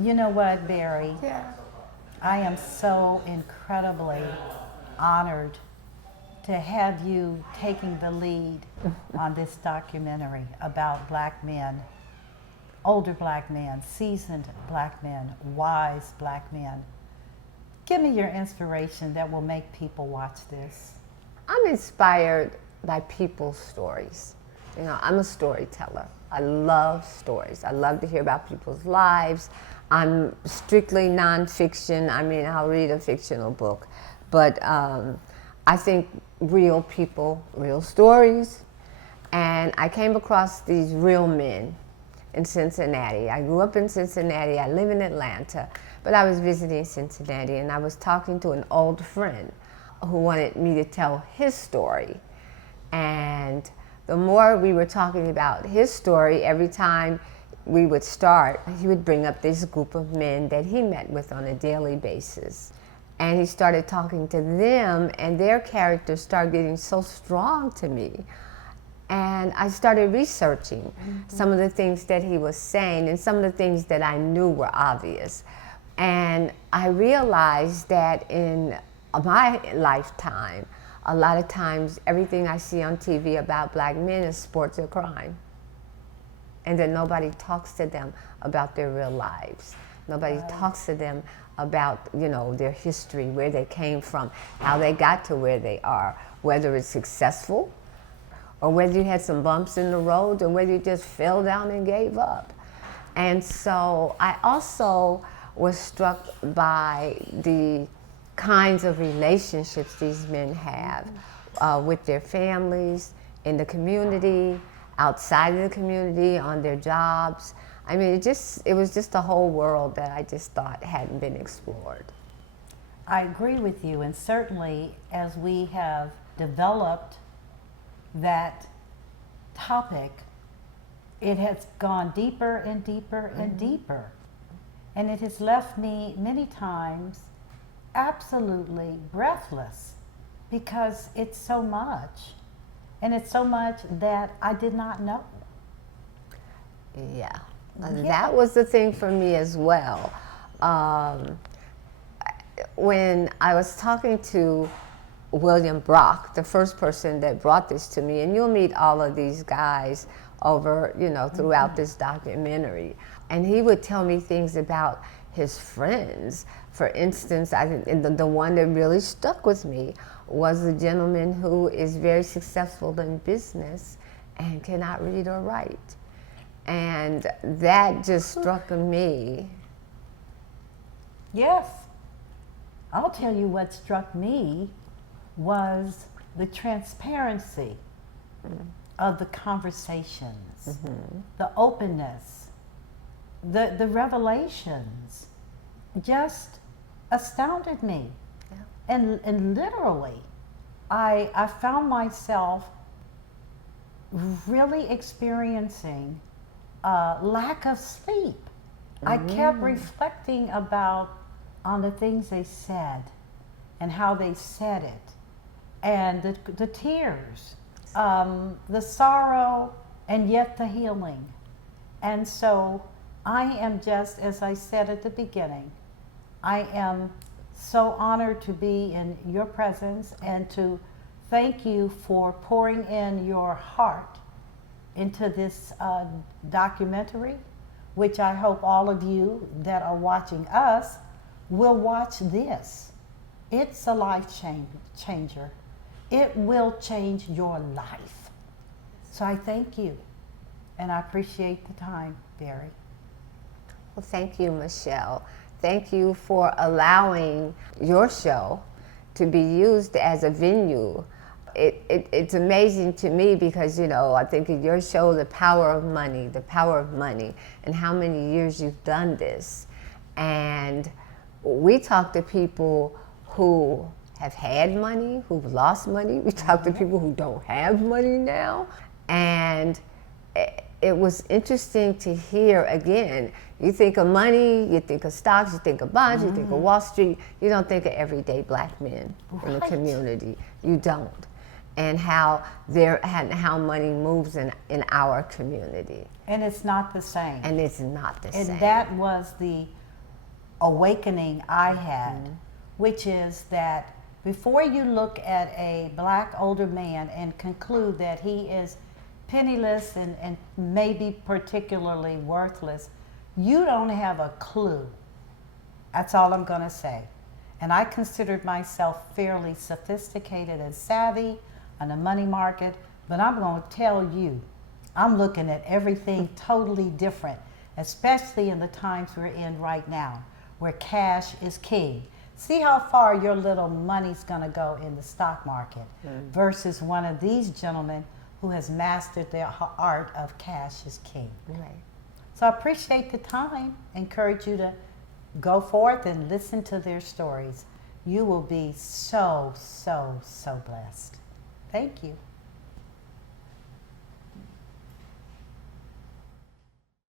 You know what, Barry? Yeah. I am so incredibly honored to have you taking the lead on this documentary about black men, older black men, seasoned black men, wise black men. Give me your inspiration that will make people watch this. I'm inspired by people's stories. You know, I'm a storyteller. I love stories. I love to hear about people's lives. I'm strictly nonfiction. I mean, I'll read a fictional book, but I think real people, real stories. And I came across these real men in Cincinnati. I grew up in Cincinnati. I live in Atlanta, but I was visiting Cincinnati, and I was talking to an old friend who wanted me to tell his story. And the more we were talking about his story, every time we would start, he would bring up this group of men that he met with on a daily basis. And he started talking to them, and their characters started getting so strong to me. And I started researching some of the things that he was saying and some of the things that I knew were obvious. And I realized that in my lifetime, a lot of times everything I see on TV about black men is sports or crime. And that nobody talks to them about their real lives. Nobody talks to them about, you know, their history, where they came from, how they got to where they are, whether it's successful or whether you had some bumps in the road or whether you just fell down and gave up. And so I also was struck by the kinds of relationships these men have with their families, in the community, outside of the community, on their jobs. I mean, it was just a whole world that I just thought hadn't been explored. I agree with you, and certainly as we have developed that topic, it has gone deeper and deeper and deeper. And it has left me many times absolutely breathless because it's so much. And it's so much that I did not know. Yeah. That was the thing for me as well. When I was talking to William Brock, the first person that brought this to me, and you'll meet all of these guys over, you know, throughout this documentary, and he would tell me things about his friends. For instance, the one that really stuck with me was a gentleman who is very successful in business and cannot read or write. And that just struck me. Yes. I'll tell you what struck me was the transparency of the conversations, the openness, the revelations just astounded me. Yeah. And literally, I found myself really experiencing lack of sleep. I kept reflecting on the things they said and how they said it, and the tears, the sorrow, and yet the healing. And so I am just, as I said at the beginning, I am so honored to be in your presence and to thank you for pouring in your heart into this documentary, which I hope all of you that are watching us will watch this. It's a life changer. It will change your life. So I thank you, and I appreciate the time, Barry. Well, thank you, Michelle. Thank you for allowing your show to be used as a venue. It's amazing to me because, you know, I think in your show, the power of money, and how many years you've done this. And we talk to people who have had money, who've lost money. We talk to people who don't have money now. And it was interesting to hear, again, you think of money, you think of stocks, you think of bonds, you think of Wall Street. You don't think of everyday black men in the community. You don't. And how money moves in our community. And it's not the same. And it's not the same. And that was the awakening I had, which is that before you look at a black older man and conclude that he is penniless and maybe particularly worthless, you don't have a clue. That's all I'm going to say. And I considered myself fairly sophisticated and savvy on the money market, but I'm going to tell you, I'm looking at everything totally different, especially in the times we're in right now, where cash is king. See how far your little money's going to go in the stock market versus one of these gentlemen who has mastered the art of cash is king. Right. So I appreciate the time. Encourage you to go forth and listen to their stories. You will be so, so, so blessed. Thank you.